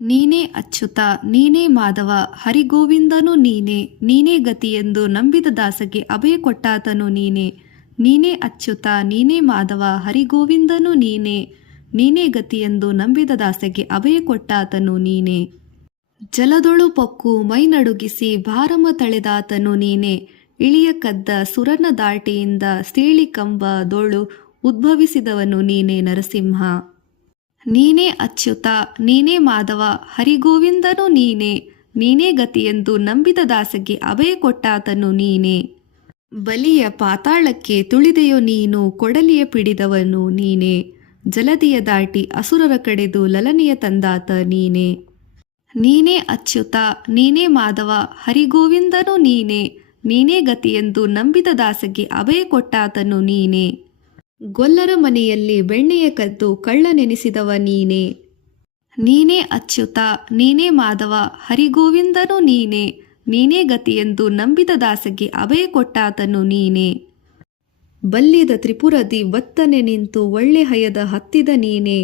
ನೀನೇ ಅಚ್ಯುತ ನೀನೇ ಮಾಧವ ಹರಿಗೋವಿಂದನು ನೀನೇ ನೀನೇ ಗತಿಯೆಂದು ನಂಬಿದ ದಾಸಗೆ ಅಭಯ ಕೊಟ್ಟಾತನು ನೀನೇ. ನೀನೇ ಅಚ್ಯುತ ನೀನೇ ಮಾಧವ ಹರಿಗೋವಿಂದನು ನೀನೇ ನೀನೇ ಗತಿಯೆಂದು ನಂಬಿದ ದಾಸಗೆ ಅಭಯ ಕೊಟ್ಟಾತನು ನೀನೇ. ಜಲದೊಳು ಪೊಕ್ಕು ಮೈ ನಡುಗಿಸಿ ಭಾರಮ ತಳೆದಾತನು ನೀನೇ. ಇಳಿಯ ಕದ್ದ ಸುರನ ದಾಟಿಯಿಂದ ಸೀಳಿ ಕಂಬದೊಳು ಉದ್ಭವಿಸಿದವನು ನೀನೇ ನರಸಿಂಹ. ನೀನೇ ಅಚ್ಯುತ ನೀನೇ ಮಾಧವ ಹರಿಗೋವಿಂದನು ನೀನೇ ನೀನೇ ಗತಿಯೆಂದು ನಂಬಿದ ದಾಸಗೆ ಅಭಯ ಕೊಟ್ಟಾತನು ನೀನೇ. ಬಲಿಯ ಪಾತಾಳಕ್ಕೆ ತುಳಿದೆಯೋ ನೀನು ಕೊಡಲಿಯ ಪಿಡಿದವನು ನೀನೇ. ಜಲದಿಯ ದಾಟಿ ಅಸುರರ ಕಡೆದು ಲಲನೆಯ ತಂದಾತ ನೀನೇ. ನೀನೇ ಅಚ್ಯುತ ನೀನೇ ಮಾಧವ ಹರಿಗೋವಿಂದನು ನೀನೇ ನೀನೇ ಗತಿಯೆಂದು ನಂಬಿದ ದಾಸಗೆ ಅಭಯ ಕೊಟ್ಟಾತನು ನೀನೇ. ಗೊಲ್ಲರ ಮನೆಯಲ್ಲಿ ಬೆಣ್ಣೆಯ ಕದ್ದು ಕಳ್ಳ ನೆನೆಸಿದವ ನೀನೇ. ನೀನೇ ಅಚ್ಯುತ ನೀನೇ ಮಾಧವ ಹರಿಗೋವಿಂದನು ನೀನೇ ನೀನೇ ಗತಿಯೆಂದು ನಂಬಿದ ದಾಸಗೆ ಅಭಯ ಕೊಟ್ಟಾತನು ನೀನೇ. ಬಲ್ಲಿದ ತ್ರಿಪುರದಿ ಬತ್ತನೆ ನಿಂತು ಒಳ್ಳೆ ಹಯದ ಹತ್ತಿದ ನೀನೇ.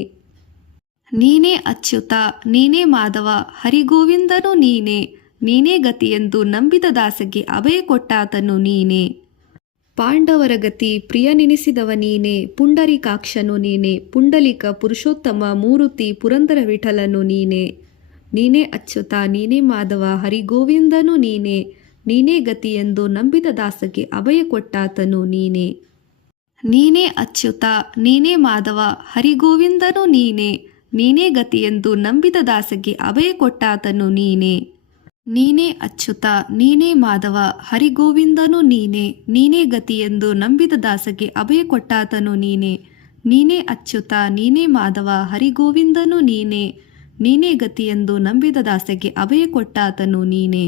ನೀನೇ ಅಚ್ಯುತ ನೀನೇ ಮಾಧವ ಹರಿಗೋವಿಂದನು ನೀನೇ ನೀನೇ ಗತಿಯೆಂದು ನಂಬಿದ ದಾಸಗೆ ಅಭಯ ಕೊಟ್ಟಾತನು ನೀನೇ. ಪಾಂಡವರ ಗತಿ ಪ್ರಿಯನೆನಿಸಿದವ ನೀನೇ. ಪುಂಡರೀಕಾಕ್ಷನು ನೀನೇ. ಪುಂಡಲಿಕ ಪುರುಷೋತ್ತಮ ಮೂರುತಿ ಪುರಂದರ ವಿಠಲನು ನೀನೇ. ನೀನೇ ಅಚ್ಯುತ ನೀನೇ ಮಾಧವ ಹರಿಗೋವಿಂದನು ನೀನೇ ನೀನೇ ಗತಿಯೆಂದು ನಂಬಿದ ದಾಸಗೆ ಅಭಯ ಕೊಟ್ಟಾತನು ನೀನೇ. ನೀನೇ ಅಚ್ಯುತ ನೀನೇ ಮಾಧವ ಹರಿಗೋವಿಂದನು ನೀನೇ ನೀನೇ ಗತಿಯೆಂದು ನಂಬಿದ ದಾಸಗೆ ಅಭಯ ಕೊಟ್ಟಾತನು ನೀನೇ. ನೀನೇ ಅಚ್ಯುತ ನೀನೇ ಮಾಧವ ಹರಿಗೋವಿಂದನು ನೀನೇ ನೀನೇ ಗತಿಯೆಂದು ನಂಬಿದ ದಾಸಗೆ ಅಭಯ ಕೊಟ್ಟಾತನು ನೀನೇ. ನೀನೇ ಅಚ್ಯುತ ನೀನೇ ಮಾಧವ ಹರಿಗೋವಿಂದನು ನೀನೇ ನೀನೇ ಗತಿಯೆಂದು ನಂಬಿದ ದಾಸಗೆ ಅಭಯ ಕೊಟ್ಟಾತನು ನೀನೇ.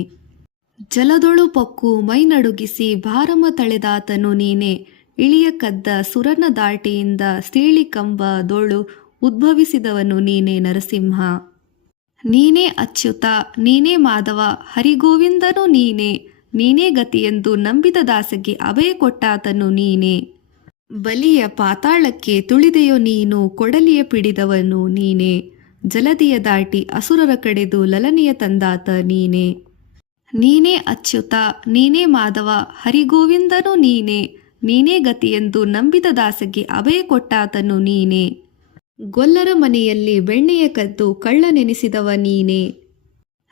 ಜಲದೊಳು ಪೊಕ್ಕು ಮೈ ನಡುಗಿಸಿ ಭಾರಮ ತಳೆದಾತನು ನೀನೇ. ಇಳಿಯ ಕದ್ದ ಸುರನ ದಾಟಿಯಿಂದ ಸೀಳಿ ಕಂಬದೊಳು ಉದ್ಭವಿಸಿದವನು ನೀನೇ ನರಸಿಂಹ. ನೀನೇ ಅಚ್ಯುತ ನೀನೇ ಮಾಧವ ಹರಿಗೋವಿಂದನು ನೀನೇ ನೀನೇ ಗತಿಯೆಂದು ನಂಬಿದ ದಾಸಗೆ ಅಭಯ ಕೊಟ್ಟಾತನು ನೀನೇ. ಬಲಿಯ ಪಾತಾಳಕ್ಕೆ ತುಳಿದೆಯೋ ನೀನು ಕೊಡಲಿಯ ಪಿಡಿದವನು ನೀನೇ. ಜಲದಿಯ ದಾಟಿ ಅಸುರರ ಕಡೆದು ಲಲನೆಯ ತಂದಾತ ನೀನೇ. ನೀನೇ ಅಚ್ಯುತ ನೀನೇ ಮಾಧವ ಹರಿಗೋವಿಂದನು ನೀನೇ ನೀನೇ ಗತಿಯೆಂದು ನಂಬಿದ ದಾಸಗೆ ಅಭಯ ಕೊಟ್ಟಾತನು ನೀನೇ. ಗೊಲ್ಲರ ಮನೆಯಲ್ಲಿ ಬೆಣ್ಣೆಯ ಕದ್ದು ಕಳ್ಳ ನೆನೆಸಿದವ ನೀನೇ.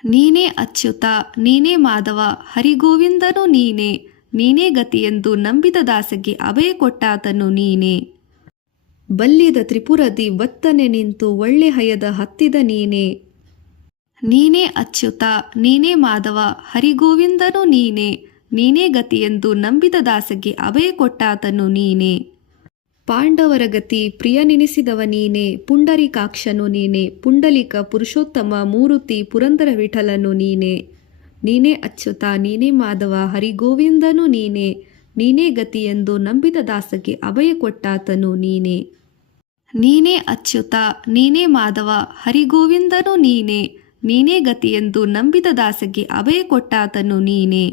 ನೀನೇ ಅಚ್ಯುತ ನೀನೇ ಮಾಧವ ಹರಿಗೋವಿಂದನು ನೀನೇ ನೀನೇ ಗತಿಯೆಂದು ನಂಬಿದ ದಾಸಗೆ ಅಭಯ ಕೊಟ್ಟಾತನು ನೀನೇ. ಬಲ್ಲಿದ ತ್ರಿಪುರದಿ ಬತ್ತನೆ ನಿಂತು ಒಳ್ಳೆ ಹಯದ ಹತ್ತಿದ ನೀನೇ. ನೀನೇ ಅಚ್ಯುತ ನೀನೇ ಮಾಧವ ಹರಿಗೋವಿಂದನು ನೀನೇ ನೀನೇ ಗತಿಯೆಂದು ನಂಬಿದ ದಾಸಗೆ ಅಭಯ ಕೊಟ್ಟಾತನು ನೀನೇ. ಪಾಂಡವರ ಗತಿ ಪ್ರಿಯನೆನಿಸಿದವ ನೀನೇ. ಪುಂಡರೀಕಾಕ್ಷನು ನೀನೇ. ಪುಂಡಲಿಕ ಪುರುಷೋತ್ತಮ ಮೂರುತಿ ಪುರಂದರ ವಿಠಲನು ನೀನೇ. ನೀನೇ ಅಚ್ಯುತ ನೀನೇ ಮಾಧವ ಹರಿಗೋವಿಂದನು ನೀನೇ ನೀನೇ ಗತಿಯೆಂದು ನಂಬಿದ ದಾಸಗೆ ಅಭಯ ಕೊಟ್ಟಾತನು ನೀನೇ. ನೀನೇ ಅಚ್ಯುತ ನೀನೇ ಮಾಧವ ಹರಿಗೋವಿಂದನು ನೀನೇ ನೀನೇ ಗತಿಯೆಂದು ನಂಬಿದ ದಾಸಗೆ ಅಭಯ ಕೊಟ್ಟಾತನು ನೀನೇ.